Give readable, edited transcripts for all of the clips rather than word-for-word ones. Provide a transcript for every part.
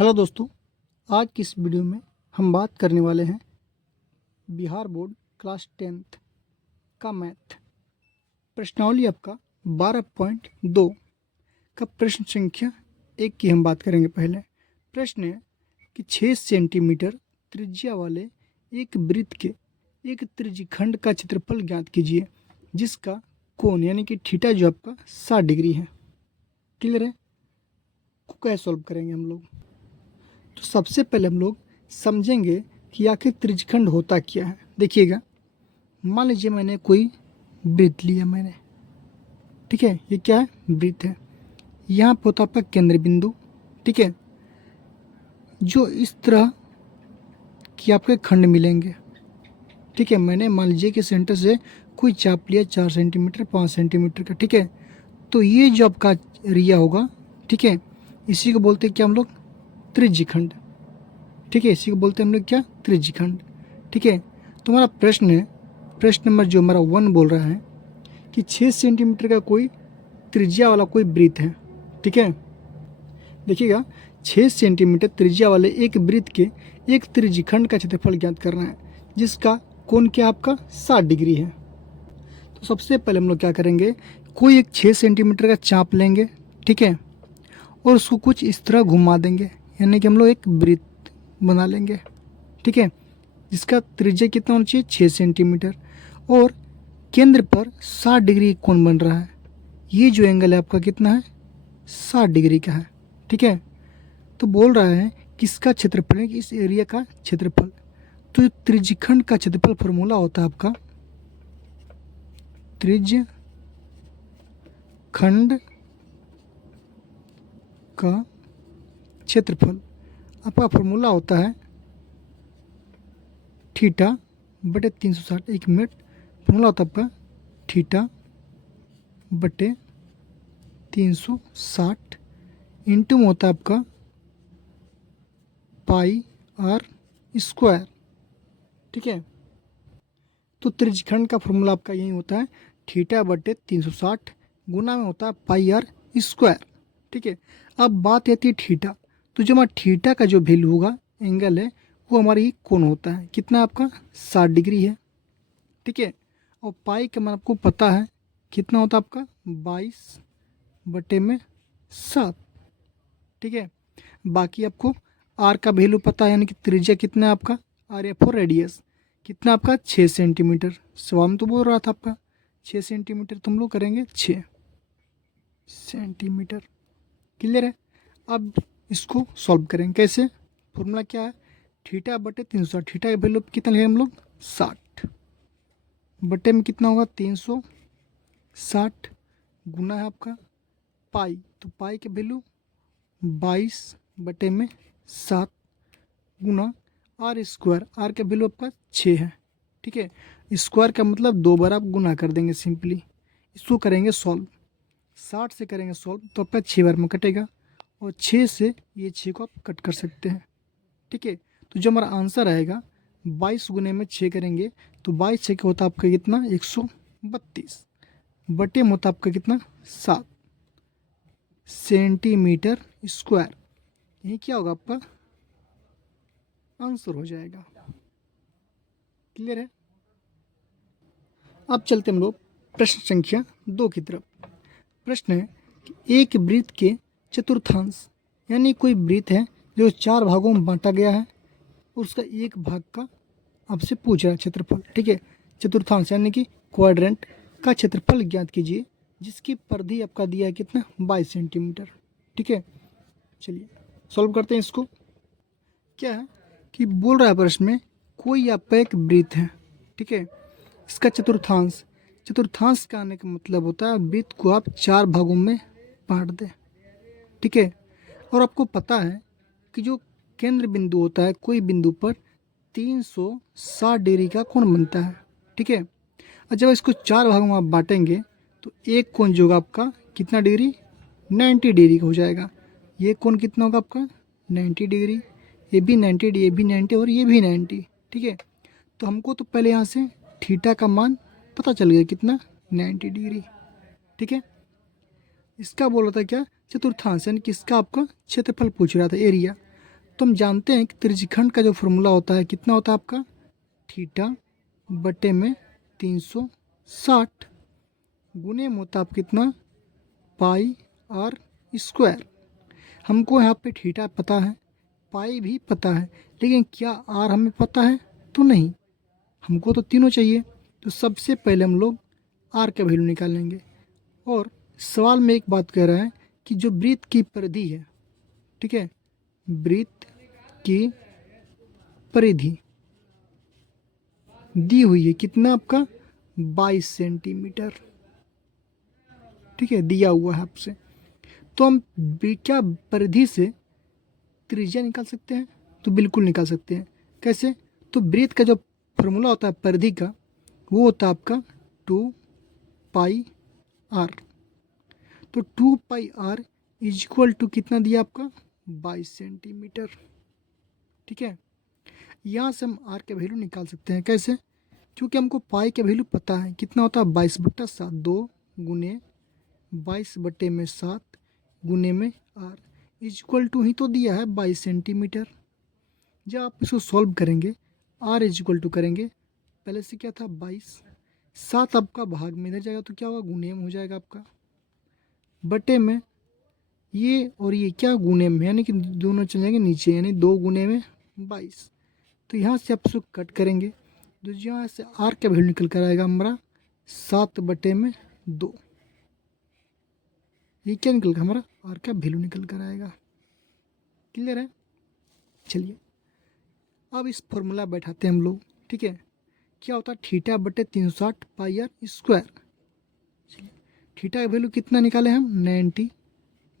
Hello दोस्तों, आज की इस वीडियो में हम बात करने वाले हैं बिहार बोर्ड क्लास 10th का मैथ प्रश्नावली आपका 12.2 का प्रश्न संख्या 1 की हम बात करेंगे। पहले प्रश्न है कि 6 सेंटीमीटर त्रिज्या वाले एक वृत्त के एक त्रिज्यखंड का क्षेत्रफल ज्ञात कीजिए जिसका कोण यानी कि थीटा जो आपका 60 डिग्री है। क्लियर है? को कैसे सॉल्व करेंगे हम लोग? तो सबसे पहले हम लोग समझेंगे कि आखिर त्रिज्यखंड होता क्या है। देखिएगा, मान लीजिए मैंने कोई वृत्त लिया मैंने, ठीक है, ये क्या है? वृत्त है। यहाँ पे होता आपका केंद्र बिंदु, ठीक है, जो इस तरह कि आपके खंड मिलेंगे, ठीक है। मैंने मान लीजिए कि सेंटर से कोई चाप लिया 4 सेंटीमीटर 5 सेंटीमीटर का, ठीक है। तो ये जो आपका एरिया होगा, ठीक है, इसी को बोलते हैं क्या हम लोग? त्रिज्यखंड, ठीक है। इसी को बोलते हैं हम लोग क्या? त्रिज्यखंड, ठीक है। तो हमारा प्रश्न है, प्रश्न नंबर जो हमारा 1 बोल रहा है कि 6 सेंटीमीटर का कोई त्रिज्या वाला कोई वृत्त है, ठीक है। देखिएगा, 6 सेंटीमीटर त्रिज्या वाले एक वृत्त के एक त्रिज्यखंड का क्षेत्रफल ज्ञात करना है जिसका कोण क्या आपका 60 डिग्री है। तो सबसे पहले हम लोग क्या करेंगे, कोई एक 6 सेंटीमीटर का चाप लेंगे, ठीक है, और उसको कुछ इस तरह घुमा देंगे, यानी कि हम लोग एक वृत्त बना लेंगे, ठीक है, जिसका त्रिज्या कितना होना चाहिए? 6 सेंटीमीटर, और केंद्र पर 60 डिग्री कोण बन रहा है। ये जो एंगल है आपका कितना है? 60 डिग्री का है, ठीक है। तो बोल रहा है किसका क्षेत्रफल है? इस एरिया का क्षेत्रफल। तो त्रिज्यखंड का क्षेत्रफल फॉर्मूला होता है आपका त्रिज्यखंड का क्षेत्रफल। आपका फॉर्मूला होता है थीटा बटे 360। एक मिनट, फॉर्मूला होता है आपका थीटा बटे 360 इंटू में होता है आपका पाई आर स्क्वायर, ठीक है। तो त्रिज्यखंड का फॉर्मूला आपका यही होता है थीटा बटे 360 गुना में होता है पाई आर स्क्वायर, ठीक है। अब बात आती है थीटा। तो जो हमारा थीटा का जो वैल्यू होगा, एंगल है, वो हमारी कोण होता है कितना आपका? 60 डिग्री है, ठीक है। और पाई का मान आपको पता है कितना होता है आपका? 22/7, ठीक है। बाकी आपको आर का वैल्यू पता है, यानी कि त्रिज्या कितना है आपका? आर या फोर रेडियस कितना आपका? 6 सेंटीमीटर। सवाल में तो बोल रहा था आपका 6 सेंटीमीटर, तुम लोग करेंगे 6 सेंटीमीटर। क्लियर है? अब इसको सॉल्व करेंगे कैसे? फॉर्मूला क्या है? थीटा बटे 360। थीटा का वैल्यू कितना लेंगे हम लोग? 60 बटे में कितना होगा? 360 गुना है आपका पाई, तो पाई के वैल्यू 22/7 गुना आर स्क्वायर। आर का वैल्यू आपका 6 है, ठीक है। स्क्वायर का मतलब 2 बार आप गुना कर देंगे सिंपली। इसको करेंगे सॉल्व, 60 से करेंगे सॉल्व तो आपका 6 बार में कटेगा, और 6 से ये 6 को आप कट कर सकते हैं, ठीक है। तो जो हमारा आंसर आएगा 22 गुने में 6 करेंगे तो 22 6 होता आपका कितना? 132 बटे में होता आपका कितना? 7 सेंटीमीटर स्क्वायर। यही क्या होगा आपका आंसर हो जाएगा। क्लियर है? अब चलते हम लोग प्रश्न संख्या 2 की तरफ। प्रश्न है कि एक वृत्त के चतुर्थांश, यानी कोई वृत्त है जो 4 भागों में बांटा गया है, उसका एक भाग का आपसे पूछ रहा है क्षेत्रफल, ठीक है। चतुर्थांश यानी कि क्वाड्रेंट का क्षेत्रफल ज्ञात कीजिए जिसकी परिधि आपका दिया है कितना? 22 सेंटीमीटर, ठीक है। चलिए सॉल्व करते हैं इसको। क्या है कि बोल रहा है प्रश्न में कोई आपका एक वृत्त है, ठीक है, इसका चतुर्थांश। चतुर्थांश का आने का मतलब होता है वृत्त को आप 4 भागों में बांट दें, ठीक है। और आपको पता है कि जो केंद्र बिंदु होता है कोई बिंदु पर 360 डिग्री का कोण बनता है, ठीक है। और जब इसको 4 भागों में आप बांटेंगे तो एक कोण जो होगा आपका कितना डिग्री? 90 डिग्री का हो जाएगा। ये कोण कितना होगा आपका? 90 डिग्री। ये भी 90, ये भी 90 और ये भी 90, ठीक है। तो हमको तो पहले यहाँ से थीटा का मान पता चल गया कितना? 90 डिग्री, ठीक है। इसका बोल रहा था क्या? चतुर्थांश, यानी कि इसका आपका क्षेत्रफल पूछ रहा था, एरिया। तो हम जानते हैं कि त्रिज्यखंड का जो फॉर्मूला होता है कितना होता है आपका, थीटा बटे में 360 गुने में होता है आप कितना, पाई आर स्क्वायर। हमको यहाँ पे थीटा पता है, पाई भी पता है, लेकिन क्या आर हमें पता है? तो नहीं, हमको तो तीनों चाहिए। तो सबसे पहले हम लोग आर का वैल्यू निकालेंगे। और सवाल में एक बात कह रहा है कि जो वृत्त की परिधि है, ठीक है, वृत्त की परिधि दी हुई है कितना आपका, 22 सेंटीमीटर, ठीक है, दिया हुआ है आपसे। तो हम क्या परिधि से त्रिज्या निकाल सकते हैं? तो बिल्कुल निकाल सकते हैं। कैसे? तो वृत्त का जो फॉर्मूला होता है परिधि का, वो होता है आपका 2 पाई आर। तो 2 पाई आर इज इक्वल टू कितना दिया आपका, 22 सेंटीमीटर, ठीक है। यहाँ से हम आर के वैल्यू निकाल सकते हैं। कैसे? क्योंकि हमको पाई के वैल्यू पता है कितना होता है, 22/7, 2 गुने 22/7 गुने में आर इज इक्वल टू ही तो दिया है 22 सेंटीमीटर। जब आप इसको सॉल्व करेंगे, आर इज इक्वल टू करेंगे, पहले से क्या था 22, 7 आपका भाग में इधर जाएगा तो क्या होगा, गुने में हो जाएगा आपका, बटे में ये और ये क्या गुने में, यानी कि दोनों चले जाएंगे नीचे, यानी 2 गुने में 22। तो यहाँ से आप इसको कट करेंगे तो यहाँ से आर का वैल्यू निकल कर आएगा हमारा 7/2। ये क्या निकल कर हमारा आर का वैल्यू निकल कर आएगा। क्लियर है? चलिए अब इस फॉर्मूला बैठाते हैं हम लोग, ठीक है। क्या होता है, थीटा बटे 360 पाई आर स्क्वायर। चलिए थीटा का वैल्यू कितना निकाले हम, 90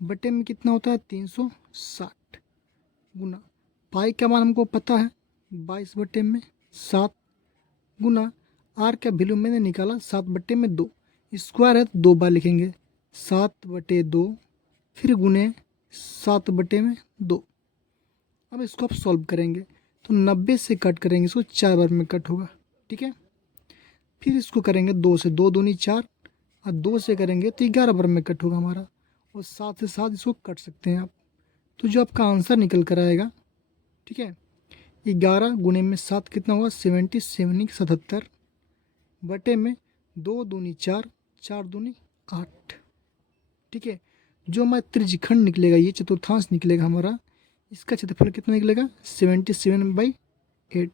बटे में कितना होता है 360 गुना पाई का मान हमको पता है 22/7 गुना आर का वैल्यू मैंने निकाला 7/2, स्क्वायर है तो 2 बार लिखेंगे, 7/2 फिर गुने 7/2। अब इसको आप सॉल्व करेंगे तो 90 से कट करेंगे इसको 4 बार में कट होगा, ठीक है। फिर इसको करेंगे 2 से, 2 दूनी 4 और 2 से करेंगे तो 11 बार में कट होगा हमारा, और 7 से 7 इसको कट सकते हैं आप। तो जो आपका आंसर निकल कर आएगा, ठीक है, 11 गुने में 7 कितना हुआ, 77 बटे में 2 दूनी 4, 4 दूनी 8, ठीक है। जो हमारा त्रिज्यखंड निकलेगा, ये चतुर्थांश निकलेगा हमारा, इसका क्षेत्रफल कितना निकलेगा, 77/8।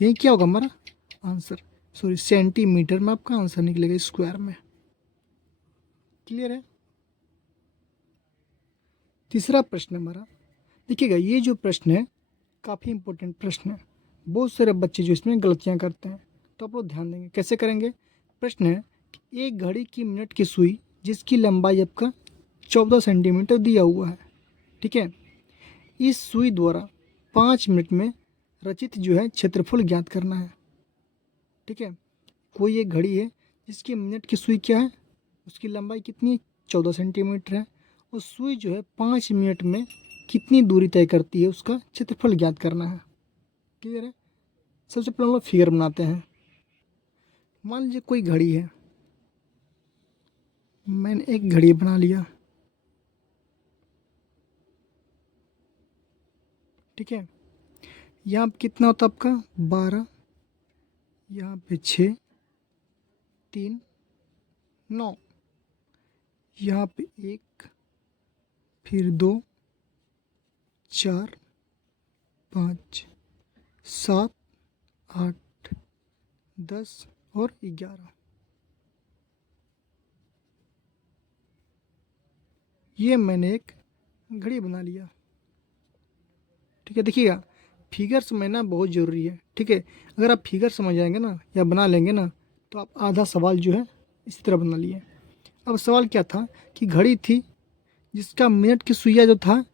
यही क्या होगा हमारा आंसर, सॉरी सेंटीमीटर में आपका आंसर निकलेगा स्क्वायर में। क्लियर है? तीसरा प्रश्न हमारा देखिएगा, ये जो प्रश्न है काफ़ी इंपॉर्टेंट प्रश्न है। बहुत सारे बच्चे जो इसमें गलतियां करते हैं, तो आप लोग ध्यान देंगे। कैसे करेंगे? प्रश्न है कि एक घड़ी की मिनट की सुई जिसकी लंबाई आपका 14 सेंटीमीटर दिया हुआ है, ठीक है, इस सुई द्वारा 5 मिनट में रचित जो है क्षेत्रफल ज्ञात करना है, ठीक है। कोई एक घड़ी है जिसकी मिनट की सुई क्या है, उसकी लंबाई कितनी है, 14 सेंटीमीटर है, और सुई जो है 5 मिनट में कितनी दूरी तय करती है, उसका क्षेत्रफल ज्ञात करना है। क्लियर है? सबसे पहले हम लोग फिगर बनाते हैं। मान लीजिए कोई घड़ी है, मैंने एक घड़ी बना लिया, ठीक है। यहाँ पे कितना होता है आपका 12, यहाँ पे 6, 3, 9, यहाँ पे 1, फिर 2, 4, 5, 7, 8, 10 और 11। ये मैंने एक घड़ी बना लिया, ठीक है। देखिएगा फिगर समझना बहुत ज़रूरी है, ठीक है। अगर आप फिगर समझ जाएंगे ना या बना लेंगे ना, तो आप आधा सवाल जो है इसी तरह बना लिए। अब सवाल क्या था कि घड़ी थी जिसका मिनट की सुइया जो था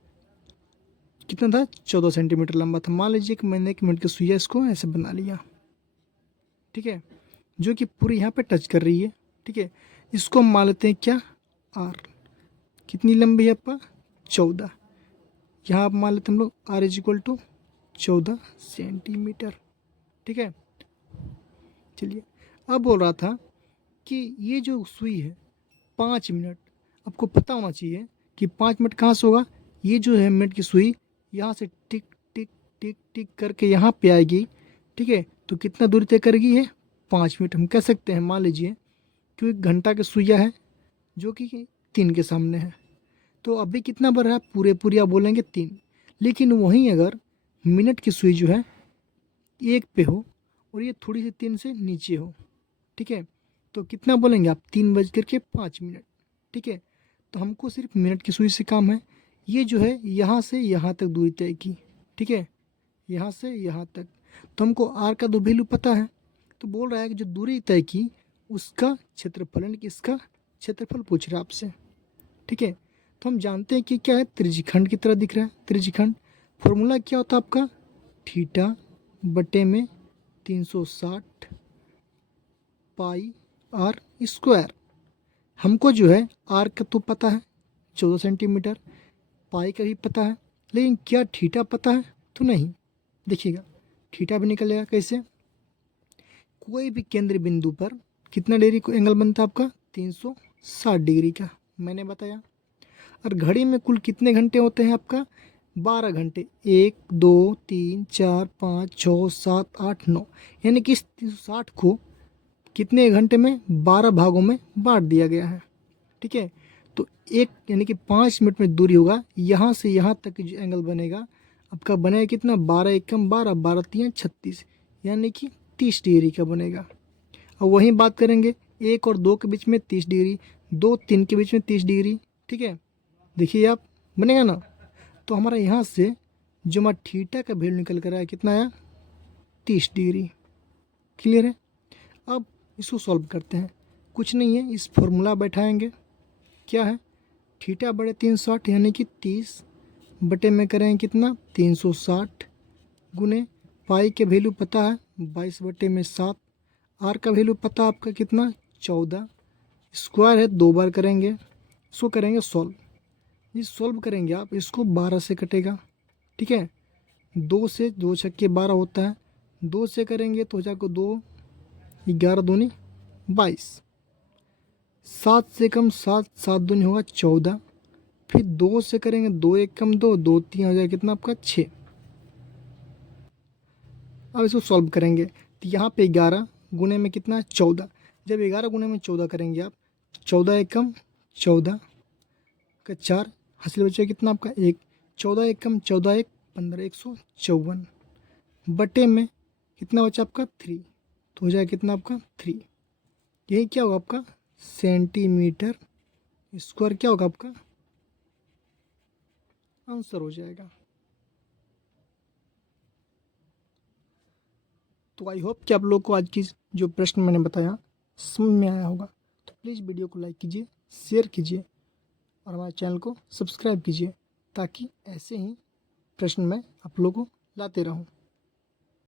कितना था, 14 सेंटीमीटर लंबा था। मान लीजिए कि मैंने 1 मिनट की सुइया इसको ऐसे बना लिया, ठीक है, जो कि पूरी यहाँ पे टच कर रही है, ठीक है। इसको हम मान लेते हैं क्या, आर। कितनी लंबी है आपका, 14। यहाँ आप मान लेते हैं हम लोग r is equal to 14 centimeter, ठीक है। चलिए अब बोल रहा था कि ये जो सुई है 5 मिनट, आपको पता होना चाहिए कि 5 मिनट कहाँ से होगा, ये जो है मिनट की सुई यहाँ से टिक टिक टिक टिक करके यहाँ पे आएगी, ठीक है। तो कितना दूरी तय करेगी है 5 मिनट। हम कह सकते हैं, मान लीजिए क्योंकि घंटा का सुइया है जो कि 3 के सामने है, तो अभी कितना बढ़ रहा है, पूरे पूरी आप बोलेंगे 3। लेकिन वहीं अगर मिनट की सुई जो है 1 पे हो और ये थोड़ी सी 3 से नीचे हो, ठीक है, तो कितना बोलेंगे आप, 3:05। ठीक है, तो हमको सिर्फ मिनट की सुई से काम है। ये जो है यहाँ से यहाँ तक दूरी तय की, ठीक है, यहाँ से यहाँ तक। तो हमको आर का 2 वैल्यू पता है, तो बोल रहा है कि जो दूरी तय की उसका क्षेत्रफल, यानी कि इसका क्षेत्रफल पूछ रहा है आपसे, ठीक है। तो हम जानते हैं कि क्या है, त्रिज्यखंड की तरह दिख रहा है। त्रिज्यखंड फॉर्मूला क्या होता है आपका, थीटा बटे में 360 पाई आर स्क्वायर। हमको जो है आर का तो पता है 14 सेंटीमीटर, पाई का भी पता है, लेकिन क्या थीटा पता है, तो नहीं। देखिएगा थीटा भी निकल जाएगा कैसे, कोई भी केंद्र बिंदु पर कितना डिग्री को एंगल बनता है आपका, 360 डिग्री का मैंने बताया। और घड़ी में कुल कितने घंटे होते हैं आपका, 12 घंटे। 1 2 3 4 5 6 7 8 9, यानी कि इस 360 को कितने घंटे में, 12 भागों में बांट दिया गया है, ठीक है। तो एक यानी कि 5 मिनट में दूरी होगा यहाँ से यहाँ तक जो एंगल बनेगा आपका, बनेगा कितना, 12 एकम 12, 12 3 36, यानी कि 30 डिग्री का बनेगा। और वहीं बात करेंगे 1 और 2 के बीच में 30 डिग्री, 2 3 के बीच में 30 डिग्री, ठीक है। देखिए आप, बनेगा ना। तो हमारा यहाँ से जो हमारा थीटा का वैल्यू निकल कर आया कितना आया, 30 डिग्री। क्लियर है। अब इसको सॉल्व करते हैं, कुछ नहीं है, इस फॉर्मूला बैठाएंगे। क्या है, थीटा बड़े 360 यानी कि 30 बटे में करेंगे कितना, 360 गुने पाई के वैल्यू पता है 22 बटे में 7, आर का वैल्यू पता आपका कितना 14, स्क्वायर है 2 बार करेंगे, इसको करेंगे सॉल्व। इस सॉल्व करेंगे आप, इसको 12 से कटेगा, ठीक है। 2 से 2 छक्के 12 होता है, 2 से करेंगे तो हो जाएगा 2 11 दूनी 22, 7 से कम 7, 7 दूनी होगा 14, फिर 2 से करेंगे 2 1 कम 2, 2 3 हो जाएगा कितना आपका 6। अब इसको सॉल्व करेंगे तो यहाँ पे 11 गुने में कितना 14, जब 11 गुने में 14 करेंगे आप, 14 एकम 14 का 4 हासिल बचेगा कितना आपका 1, 14 एकम 14 1 15, 154 बटे में कितना बचा आपका 3, तो हो जाएगा कितना आपका 3। यही क्या होगा आपका सेंटीमीटर स्क्वायर, क्या होगा आपका आंसर हो जाएगा। तो आई होप कि आप लोग को आज की जो प्रश्न मैंने बताया समझ में आया होगा। तो प्लीज़ वीडियो को लाइक कीजिए, शेयर कीजिए और हमारे चैनल को सब्सक्राइब कीजिए, ताकि ऐसे ही प्रश्न मैं आप लोगों को लाते रहूं।